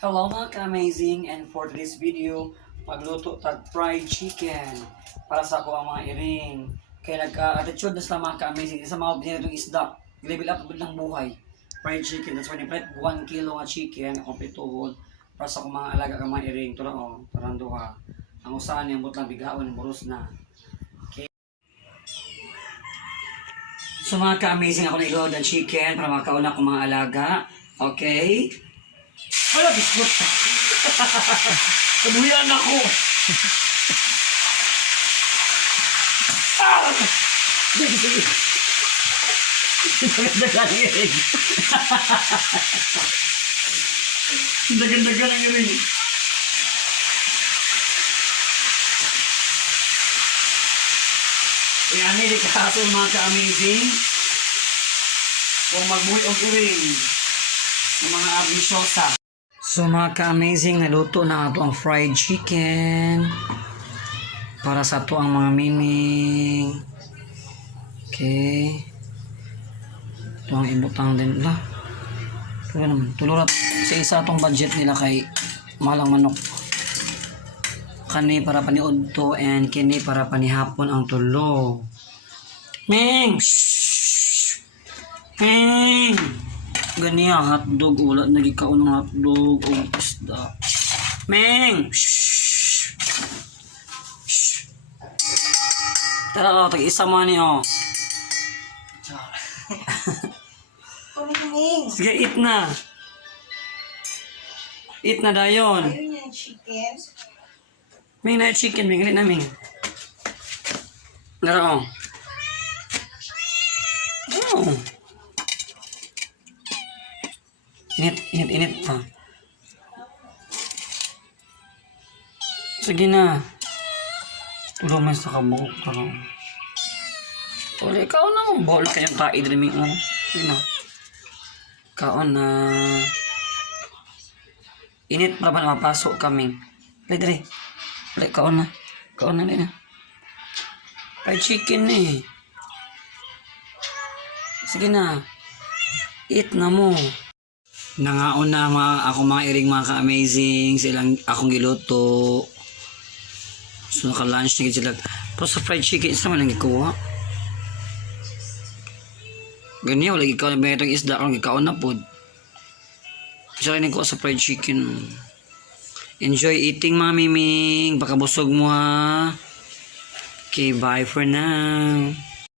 Hello mga ka-amazing, and for today's video, magluto tag fried chicken para sa ako ang mga iring. Kaya nagka-attitude na sila mga ka-amazing, isa mga obdyan itong isda, level up ng buhay. Fried chicken, that's why ni-prep 1 kilo nga chicken, kompletuhon, para sa akong mga alaga ka mga iring. Ito na o, parang duha. Ang usahan niyang butang bigaon, yung buros na. Okay. So mga ka-amazing, ako na-igawad ang chicken para makauna akong mga alaga. Okay? Wala, biskot. Kabuyan ako. Ah! Sige, sige. Dagan-dagan ang iring. Dagan-dagan ang iring. Yan, hindi kaso mga ka-amazing. Kung magbuhi ang iring ng mga abisyosa. So mga ka-amazing, naluto na ito ang fried chicken para sa ito ang mga miming. Okay. Ito ang ibutang din nila. Tulurat sa isa itong budget nila kay malang manok. Kani para paniod to and kini para panihapon ang tulo. Ming! Shhh! Ming! Ganiya, hotdog, wala nagikaon ng hotdog o isda. Meng! Shhh! Shhh! Tara, tag-isa mo niyo. Sige, eat na. Eat na dayon. Ayun yung chicken. Meng, na chicken, Meng. Eat na, Meng. Tara, oh. Oh. Init pa. Sige na. Tulong mo sa kabuok. Tulong. Uli, ikaw na mo. Bawal kayong taid rin mo. Sige na. Ikaw na. Init pa ba na mapasok kami? Dali, dali. Uli, ikaw na. Ikaw na rin. Ay, chicken eh. Sige na. Eat na mo. Nangaon na ako mga iring mga ka-amazing silang akong giluto. So naka-lunch na sila. Pero sa fried chicken isa man lang ikuha. Ganyan wala ikaw na ba itong isda kung ikaw na po. Isa rin ko sa fried chicken. Enjoy eating mga miming. Baka busog mo ha. Okay, bye for now.